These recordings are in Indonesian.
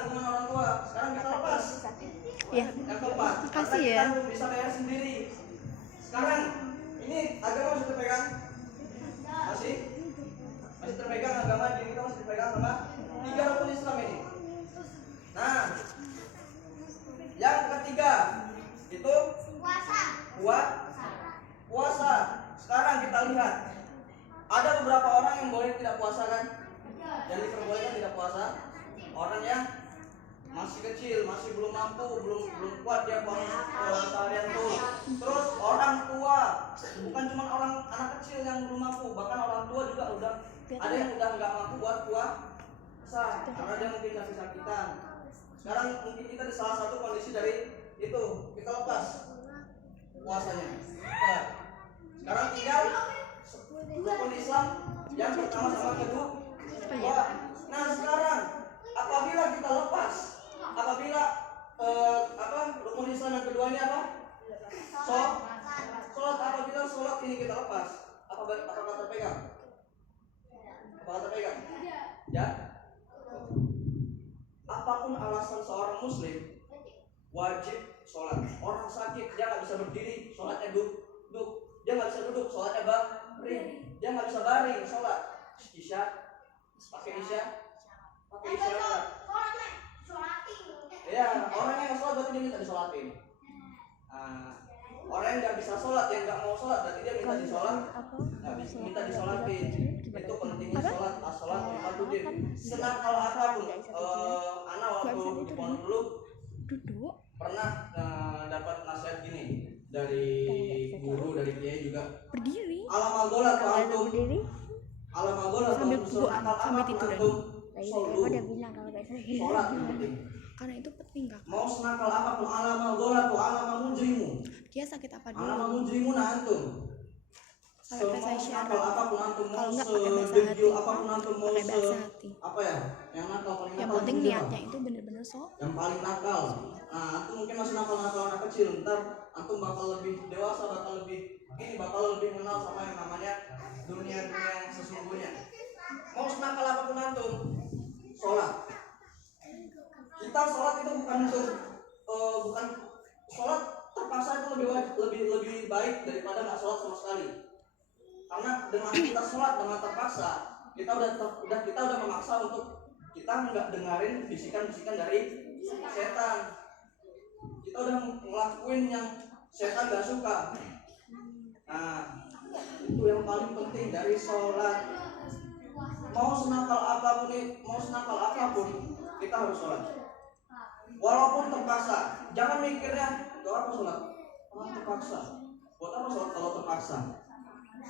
tanggungan orang tua. Sekarang kita lepas. Iya. Yang keempat, Makasih karena ya. kita belum bisa bayar sendiri. Sekarang ini agama masih terpegang? Masih terpegang agama di kita masih terpegang sama 3 rukun Islam ini. Nah, yang ketiga itu puasa. Sekarang kita lihat ada beberapa orang yang boleh tidak puasa kan? Dan diperbolehkan tidak puasa. Orang yang masih kecil, masih belum mampu, belum kuat dia puasa seharian tuh. Terus orang tua, bukan cuma orang anak kecil yang belum mampu, bahkan orang tua juga udah ada yang udah nggak mampu buat puasa karena dia mungkin sakit-sakitan. Sekarang mungkin kita di salah satu kondisi dari itu, kita lepas puasanya. Nah, sekarang tinggal rukun Islam yang pertama sama kedua. Nah sekarang apabila kita lepas, apabila rukun Islam yang kedua ini apa? Sholat. Apabila sholat ini kita lepas, apakah terpegang? Apakah terpegang? Ya. Apapun alasan seorang muslim wajib sholat. Orang sakit dia nggak bisa berdiri, sholatnya duduk. Dia nggak bisa duduk, sholatnya baring. Dia nggak bisa baring, sholat. Pakai isya. Ya, orang yang sholat berarti dia minta disolatin. Orang yang nggak bisa sholat, yang nggak mau sholat berarti dia minta minta disolatin. Itu pentingnya sholat. As-sholat ibaduddin. Senakal apapun, anak waktu di pondok dulu pernah dapat nasihat gini dari guru, dari kiai juga. Berdiri. Alamagola tuh antum. Sambil senakal apapun antum. Udah bilang kalau guys. Sholat yang penting. Karena itu penting kak. Mau senakal apapun alamagola tuh alamamujrimu. Dia sakit apa dulu? Alamamujrimu nah antum. Sampai saya share. Senakal apapun antum, mau Kalau enggak pakai bahasa hati. apapun antum, mau pakai bahasa hati. apa ya? Yang nakal paling nakal. Yang penting niatnya itu bener-bener Yang paling nakal. Nah, antum mungkin masih nakal-nakal anak kecil, ntar antum bakal lebih dewasa, bakal lebih kenal sama yang namanya dunia yang sesungguhnya. Mau senakal apapun antum, sholat. Kita sholat itu bukan sholat terpaksa itu lebih baik daripada nggak sholat sama sekali. Karena dengan kita sholat dengan terpaksa, kita udah memaksa untuk kita nggak dengerin bisikan-bisikan dari setan. Kita udah ngelakuin yang setan nggak suka. Nah, itu yang paling penting dari sholat. Mau senakal apapun, kita harus sholat. Walaupun terpaksa, jangan mikirnya untuk apa sholat? Orang terpaksa. Buat apa sholat kalau terpaksa?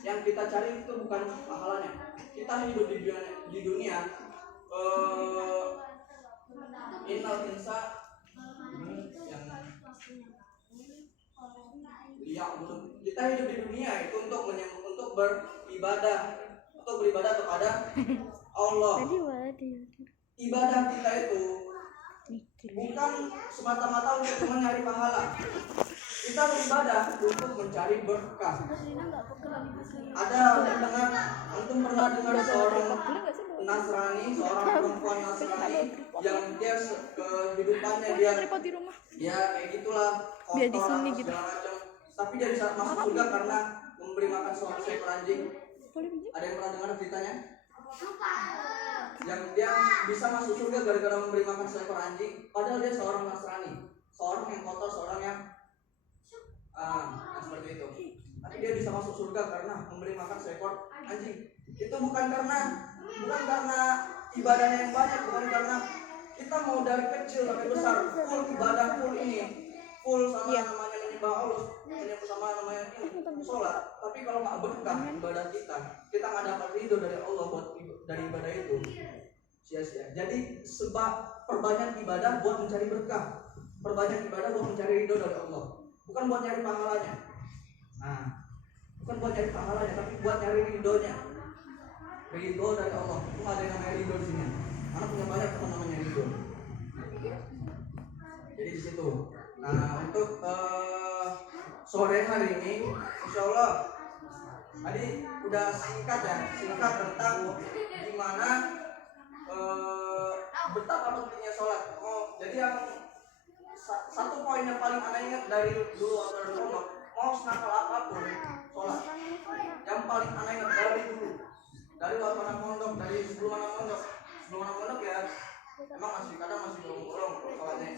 Yang kita cari itu bukan pahalanya. Kita hidup di dunia. Innal insa kita hidup di dunia itu untuk beribadah kepada Allah. Ibadah kita itu bukan semata-mata untuk cuma nyari pahala. Kita beribadah untuk mencari berkah. Antum pernah dengar seorang Nasrani, seorang perempuan Nasrani yang dia kehidupannya dia kayak gitulah, kotor segala macam. Tapi dia bisa masuk surga karena memberi makan seekor anjing. Ada yang pernah dengar ceritanya? Yang dia bisa masuk surga gara-gara memberi makan seekor anjing, padahal dia seorang Nasrani, seorang yang kotor, seorang yang seperti itu. Tapi dia bisa masuk surga karena memberi makan seekor anjing. Itu bukan karena ibadahnya yang banyak, bukan karena kita mau dari kecil sampai besar full ibadah, full sama namanya menyembah Allah, sama namanya sholat. Tapi kalau nggak berkah ibadah kita nggak dapat ridho dari Allah dari ibadah itu, sia-sia. Jadi sebab perbanyak ibadah buat mencari berkah, perbanyak ibadah buat mencari ridho dari Allah, bukan buat nyari pahalanya. Bukan buat nyari pahalanya, tapi buat nyari ridhonya, ridho dari Allah. Itu ada yang namanya ridho di sini. Karena punya banyak teman namanya ridho. Jadi di situ. Nah, untuk sore hari ini, insya Allah tadi udah singkat tentang gimana betapa pentingnya sholat. Oh, jadi yang satu poin yang paling aneh ingat dari dulu atau dari pondok, mau senakal apapun sholat. Yang paling aneh ingat dari dulu, dari waktu anak pondok, dari sebelum anak pondok ya, emang kadang masih bolong-bolong sholatnya.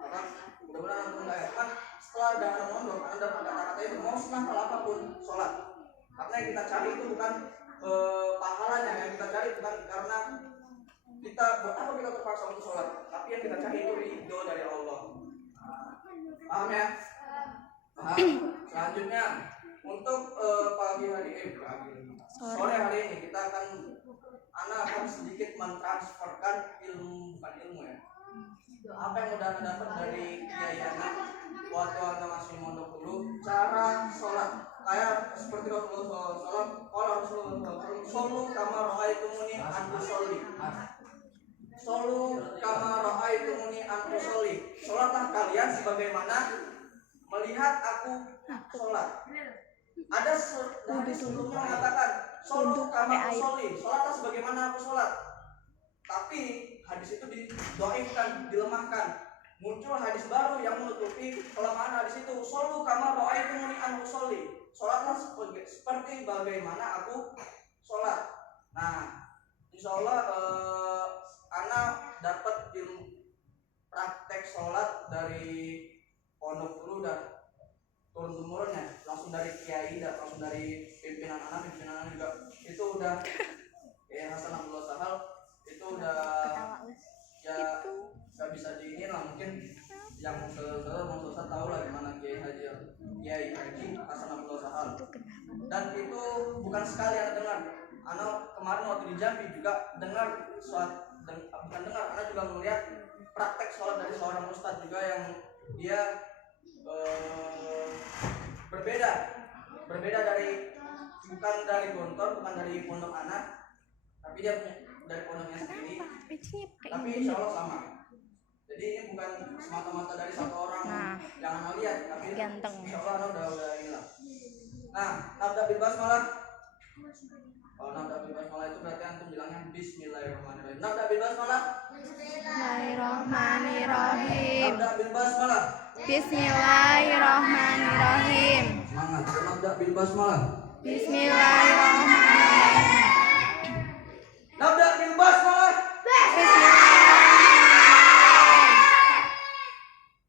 Karena mudah-mudahan antum enggak ya. Kan setelah ada anak pondok, anda kata-kata itu mau senakal apapun sholat. Karena yang kita cari itu bukan pahalanya, yang kita cari bukan karena kita berapa kita terpaksa untuk sholat, tapi yang kita cari itu ridho dari Allah. Paham ya? Paham? Selanjutnya untuk pagi hari sore hari ini kita akan sedikit mentransferkan bukan ilmu ya. Apa yang udah anda dapat dari Kiai anak waktu anda masih mondok dulu, cara sholat kayak seperti Rasulullah SAW. Kalau Rasulullah SAW, solu kama ra'aitumuni antu sholli. Solu kama ra'aitumuni antu sholli. Sholatlah kalian sebagaimana melihat aku sholat. Ada hadis sebelumnya mengatakan solu kama sholli. Sholatlah sebagaimana aku sholat. Tapi hadis itu didoaifkan, dilemahkan. Muncul hadis baru yang menutupi kelemahan hadis itu. Solu kama ra'aitumuni antu sholli. Sholatlah seperti bagaimana aku sholat. Nah, insya Allah anak dapat ilmu praktek sholat dari pondok dulu dan turun temurunnya, langsung dari kiai dan langsung dari pimpinan anak juga itu udah ya Hasan Abdullah Sahal itu udah ya nggak bisa diinin lah. Mungkin yang saudara tahu lah gimana Kiai Haji Hasan Abdullah Sahal. Dan itu bukan sekali anak dengar. Anak kemarin waktu di Jambi juga dengar bukan dengar, anak juga melihat praktek sholat dari seorang ustadz juga yang dia berbeda dari bukan dari Gontor, bukan dari pondok anak, tapi dia punya dari pondoknya sendiri. Tapi insya Allah sama. Jadi ini bukan semata-mata dari satu orang yang anak lihat, tapi insya Allah anak udah hilang. Nah, nabda bil basmalah. Kalau nabda bil basmalah itu berarti antum bilangnya Bismillahirrahmanirrahim. Nabda bil basmalah. Bismillahirrahmanirrahim. Nabda bil basmalah. Bismillahirrahmanirrahim. Semangat. Nabda bil basmalah. Bismillahirrahmanirrahim. Nabda bil basmalah.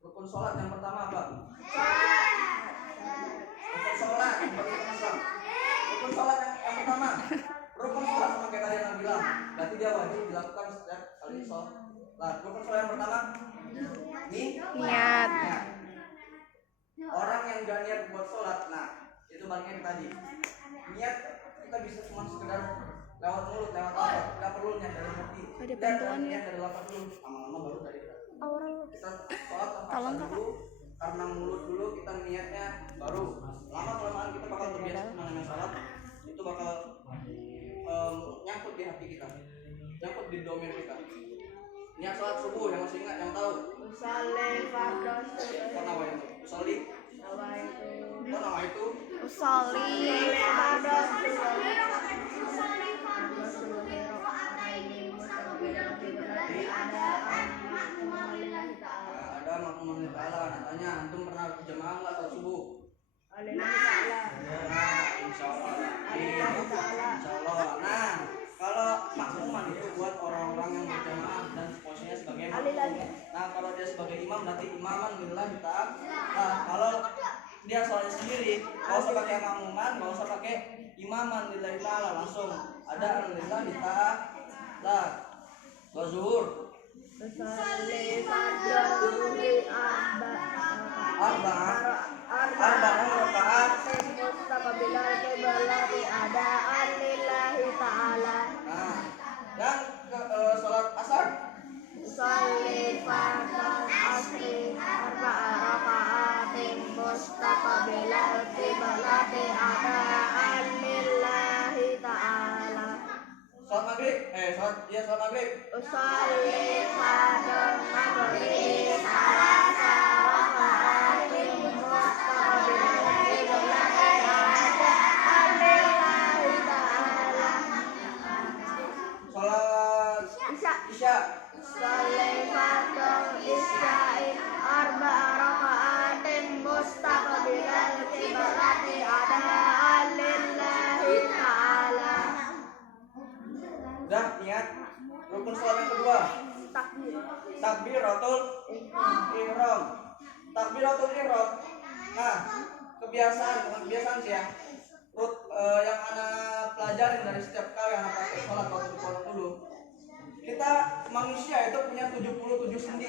Rukun sholat yang pertama apa? Rukun sholat yang pertama. Rukun sholat sama kayak tadi yang bilang. Berarti dia wajib dilakukan setiap kali sholat. Rukun sholat yang pertama niat. Orang yang gak niat buat sholat, nah itu baliknya tadi. Niat kita bisa cuma sekedar lewat mulut, lewat lapar, nggak perlu niat dari hati. Ada bantuan ya? Niat dari lapar dulu, lama-lama baru dari kita sholat Tolong, tanpa dulu, karena mulut dulu kita niatnya baru. Lama kelamaan kita bakal terbiasa namanya sholat, itu bakal nyangkut di hati kita, nyangkut di domain kita. Niat sholat subuh yang masih ingat, yang tahu. Usalli fardhu Apa nama itu? Usalli. Apa nama itu? Usolli Ada makmum ta'ala. Natanya antum pernah berjamaah nggak sholat subuh? Insya Allah. Nah, kalau makmuman itu buat orang-orang yang berjamaah dan posisinya sebagai makmum. Nah, kalau dia sebagai imam berarti imaman lillahi ta'ala. Nah, kalau dia sholat sendiri, nggak usah pakai makmuman, nggak usah pakai imaman lillahi ta'ala, langsung ada lillahi ta'ala. Zuhur. Usalli fardhu zuhri Arba'un rakaat. mustaqbilal qiblati adaan lillahi ta'ala. Nah, dan sholat asar. Usalli fardhu asri arba'a raka'atin mustaqbilal qiblati adaan lillahi ta'ala. Sholat maghrib. Sholat maghrib. Usalli fardhu maghrib salasa raka'atin mustaqbilal qiblati adaan lillahi ta'ala. Sholat isya. Salatul isya'i arba'a raka'atin mustaqbilal qiblati adaan lillahi ta'ala. Udah niat. Rukun salat yang kedua, Takbir. takbiratul ihram. Takbiratul ihram. Nah, kebiasaan, bukan kebiasaan sih ya. Yang anak pelajarin dari setiap kali anak praktek sholat waktu di pondok dulu. Kita manusia itu punya 77 sendi.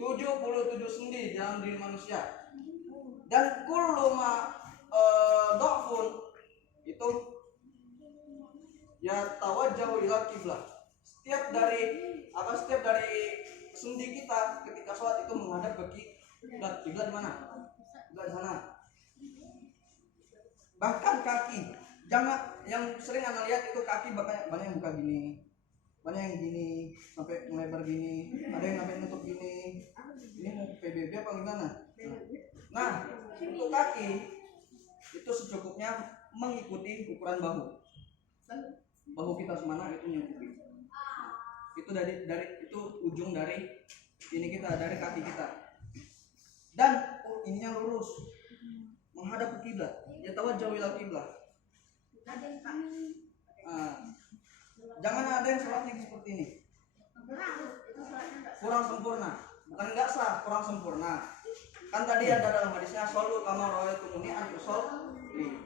77 sendi dalam diri manusia. Dan kullu ma dhafun itu ya tawajjahu ila kiblah. Setiap dari sendi kita ketika sholat itu menghadap ke kiblat. Kiblat di mana? Kiblat di sana. Bahkan kaki, jangan yang sering anda lihat itu kaki banyak yang buka gini, banyak yang gini sampai melebar gini, ada yang sampai nutup gini. Ini mau PBB apa gimana? Nah, untuk kaki itu secukupnya mengikuti ukuran bahu kita semana itu nyukupi. Itu dari itu ujung dari ini kita, dari kaki kita. Dan ininya lurus menghadap ke kiblat. Ya tawajjahu ila kiblah. Jangan ada yang sholatnya seperti ini. Kurang sempurna. Bukan enggak sah, kurang sempurna. Kan tadi ada dalam hadisnya shollu kama ra'aitumuni an usolli.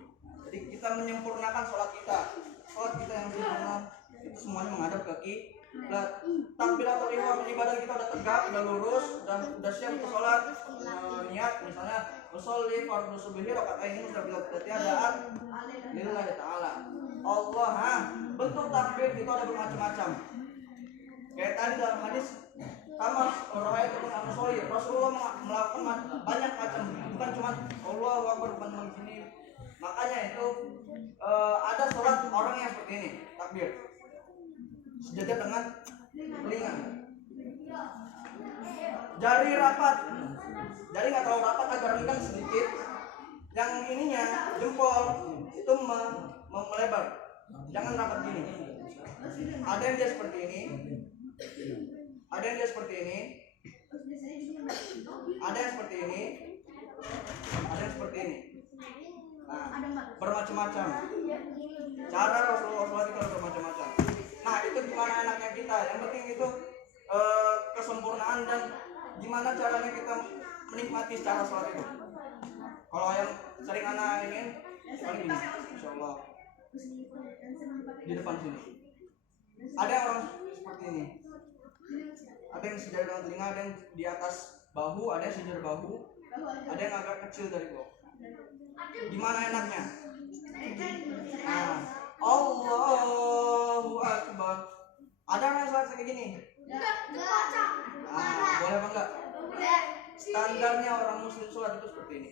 Jadi kita menyempurnakan sholat kita. Sholat kita yang sempurna itu semuanya menghadap ke kiblat. Takbiratul ihram, ibadah kita udah tegak, udah lurus, udah siap untuk sholat. Niat misalnya usolli fardhu subhi rakaatain berarti adaan lillahi ta'ala. Allah, bentuk takbir itu ada bermacam-macam. Kayak tadi dalam hadis kamar orang itu mengamsoli Rasulullah melakukan banyak macam, bukan cuma Allahu Akbar, bukan cuma gini. Makanya itu ada sholat orang yang seperti ini takbir sejajar dengan telinga, jari rapat, jari nggak terlalu rapat, agak renggang sedikit. Yang ininya jempol itu melebar, jangan rapat gini. Ada yang dia seperti ini, ada yang dia seperti ini, ada yang seperti ini, ada yang seperti ini. Nah, bermacam-macam. Cara Rasulullah SAW itu bermacam-macam. Nah, itu gimana enaknya kita. Yang penting itu kesempurnaan dan gimana caranya kita menikmati secara sholat itu. Kalau yang sering anak ingin, paling gini, insya Allah di depan sini. Ada yang orang seperti ini. Ada yang sejajar dengan telinga, ada yang di atas bahu, ada yang sejajar bahu, ada yang agak kecil dari bawah. Gimana enaknya? Nah, Allahu Akbar. Ada yang sholat kayak gini? Boleh apa enggak? Standarnya orang muslim sholat itu seperti ini.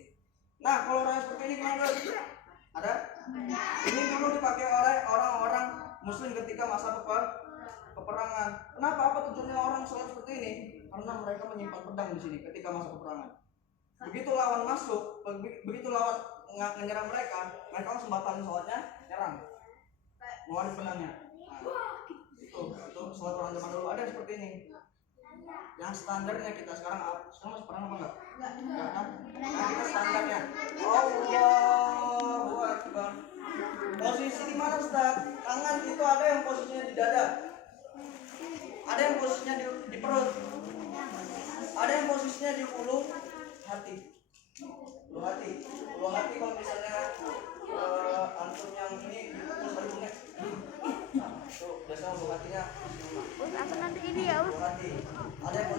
Nah, kalau orang seperti ini gimana? Ada? Ini dulu dipakai oleh orang-orang muslim ketika masa peperangan. Kenapa? Apa tujuannya orang sholat seperti ini? Karena mereka menyimpan pedang di sini ketika masa peperangan. Begitu lawan masuk, begitu lawan menyerang mereka langsung batalin sholatnya, nyerang, ngeluarin pedangnya. Nah, itu sholat orang zaman dulu ada seperti ini. Yang standarnya kita sekarang masih pernah apa enggak? Enggak kan? Nah, kita standarnya Allahu Akbar. Posisi di mana, Ustaz? Tangan itu ada yang posisinya di dada, ada yang posisinya di perut, ada yang posisinya di ulu hati. Ulu hati kalau misalnya antum yang ini dipukul serbungnya, tuh biasanya ulu hatinya. Apa nanti ini ya? Ulu hati. Ada yang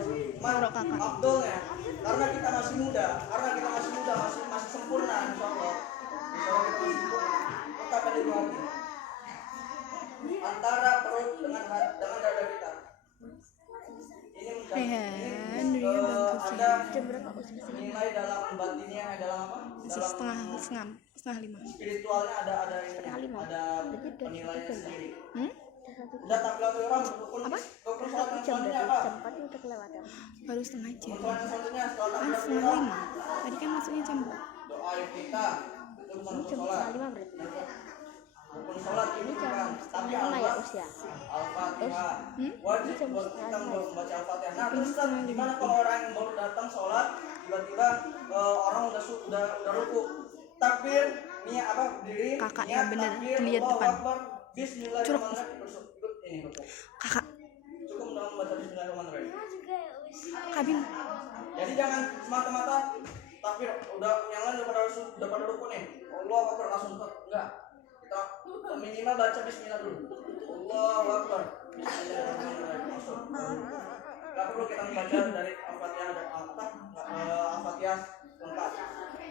Abdul ya. Karena kita masih muda, masih sempurna, insyaallah. Insyaallah kita sempurna. Tetap ada ulu hati. Antara perut dengan dada kita. Ini ada nilai dalam batinnya, dalam apa? Dalam setengah lima. Spiritualnya ada penilaian sendiri. Udah takbiratul ihram rukun salat yang selanjutnya apa? Baru setengah jam. Rukun yang selanjutnya setelah Kan takbiratul setengah ihram, 5. Tadi kan masuknya jam 4. doa iftitah itu bukan rukun salat. rukun sholat itu kan, tapi Lama ya usia. Al-Fatihah wajib buat kita membaca Al-Fatihah. Nah terus Ustaz, gimana kalau orang yang baru datang sholat tiba-tiba orang udah ruku, takbir, niat apa berdiri, Kakaknya niat bener, takbir, lihat Allahu depan. Akbar, Bismillahirrahmanirrahim, ikut ini ruku. Kakak Cukup dengan membaca Bismillahirrahmanirrahim. kabin. Jadi jangan semata-mata takbir udah yang lain udah pada ruku nih, Allahu Akbar langsung enggak. Kita minimal baca Bismillah dulu. Allahu Akbar. Bismillahirrahmanirrahim. Masuk. Gak perlu kita membaca dari Al-Fatihah dan Al-Fatihah lengkap.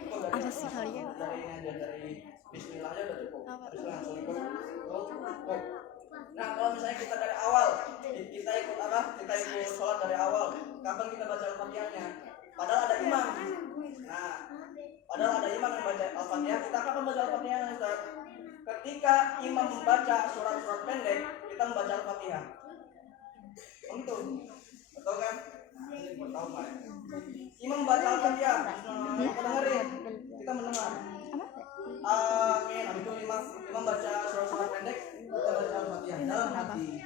Cukup dari Apa sih kalian? Dari ini aja, dari Bismillah aja udah cukup. Terus langsung ikut. Nah kalau misalnya kita dari awal, kita ikut apa? Kita ikut sholat dari awal. Kapan kita baca Al-Fatihahnya? Padahal ada imam. Nah, padahal ada imam yang baca Al-Fatihah. Kita kapan baca Al-Fatihahnya, Ustaz? Ketika imam membaca surat-surat pendek, kita membaca Al-Fatihah. Betul, betul kan? Ini tahu kan? Imam membaca Al-Fatihah, kita dengerin, kita mendengar. Amin. Habis itu imam baca surat-surat pendek, kita baca Al-Fatihah dalam hati.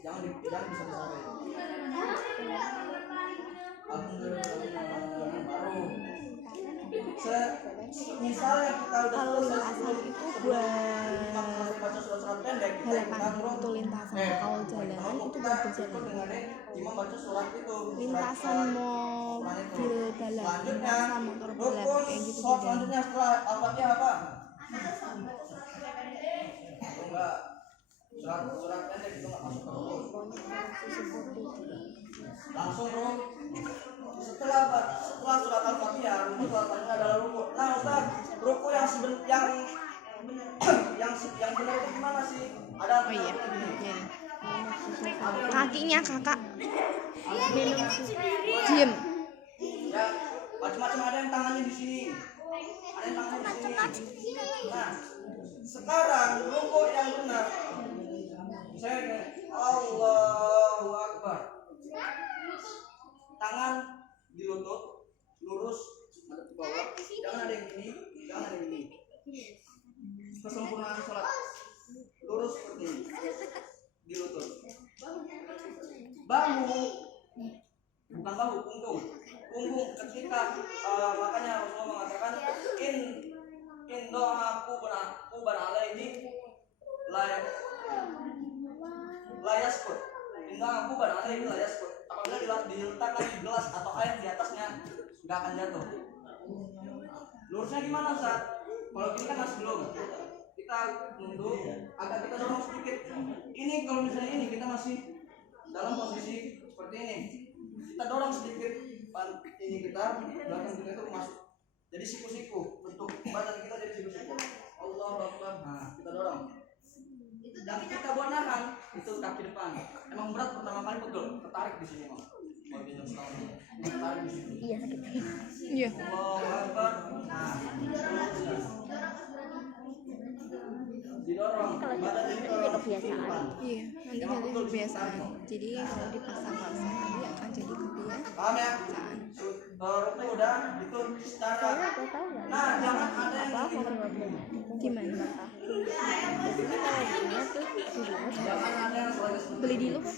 Jangan bisa disampai. Alhamdulillah baru. Misalnya kita udah Kalau selesai asal itu buat baca surat-surat pendek, kita balapan itu lintasan. Kalau jalanan itu buat berjalan. imam baca surat itu. Lintasan mobil balap, Selanjutnya, lintasan motor balap rukun kayak gitu sholat juga. selanjutnya setelah Al-Fatihah apa? Enggak. Surat pendek itu enggak masuk ke rukun. Langsung rukun. Setelah surat Al-Fatihah, rukun surat Al-Fatihah adalah rukun. Nah, Ustaz, rukun yang benar itu gimana sih? Ada Oh iya, iya. Kakinya kakak diem. ya macam-macam, ada yang tangannya di sini, ada yang tangannya di sini. Nah, sekarang rukuk yang benar, saya Allahu Akbar, tangan di lutut lurus madep ke bawah, jangan ada yang gini, jangan ada yang gini. Kesempurnaan sholat lurus seperti ini di lutut. Bahu, bukan bahu, punggung ketika makanya Rasulullah mengatakan in doa kuban alaihi layaskut, in doa kuban alaihi layaskut. Apabila diletakkan di gelas atau air di atasnya nggak akan jatuh. Lurusnya gimana, Ustaz? Kalau gini kan masih belum, kita nunduk agak kita dorong sedikit. Ini kalau misalnya ini kita masih dalam posisi seperti ini, kita dorong sedikit ini kita, belakang kita itu masuk jadi siku-siku, bentuk badan kita jadi siku-siku. Allahu Akbar. Nah, kita dorong. Dan kita buat nahan itu kaki depan. Emang berat pertama kali betul, tertarik di sini, Mang. Tertarik di sini. Iya sakit. Iya. Allahu Akbar. Nah, didorong badan ini ke kebiasaan. Iya, nanti jadi kebiasaan. Jadi kalau dipaksa-paksa nanti akan jadi kebiasaan. paham ya? Rukun udah itu secara. Nah, jangan ada yang Gimana? jangan ada yang selalu Beli dulu kan?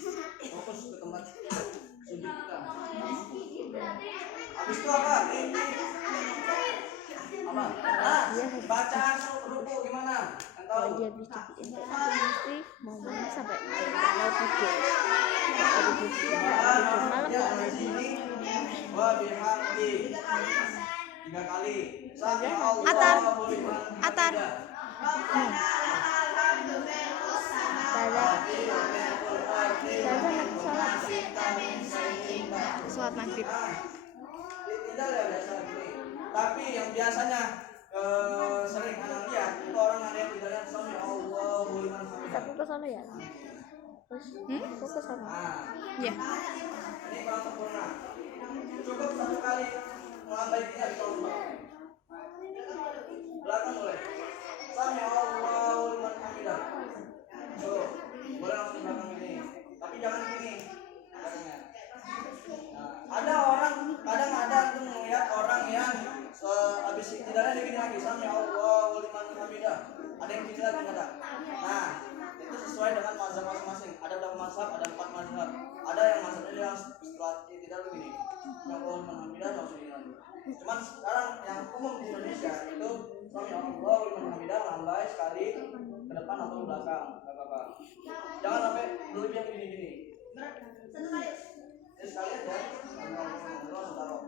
fokus ke tempat sujud kita. Habis itu apa? Ini apa? Nah, bacaan ruku gimana? Kan tahu. Dia bisa mesti mau sampai mau tidur. Kalau tidur malam Ya, di sini wa bihamdi 3 kali. Sami Allah Atar. liman Atar. Sholat maghrib. Tidak ada biasa gini. Tapi yang biasanya sering anak lihat itu orang ada yang tidak lihat sami Allahu liman hamidah. Aku ke sana ya. Terus aku ke sana. Nah, Iya. ini kurang sempurna. Cukup 1 kali melambai tidak bisa ubah. Belakang boleh. Sami Allahu liman hamidah. Tuh, boleh langsung belakang ini. Tapi jangan gini. Ada orang, kadang ada tuh melihat orang yang habis tidaknya dia gini lagi, sami Allahu liman hamidah. Ada yang gini lagi, ada. sholat tidak begini. Yang Allah menghamidah sama sendirian. Cuman sekarang yang umum di Indonesia itu sami Allah liman hamidah lambai sekali ke depan atau ke belakang, nggak apa-apa. Jangan sampai berlebihan gini-gini. Jadi sekali aja, langsung taruh.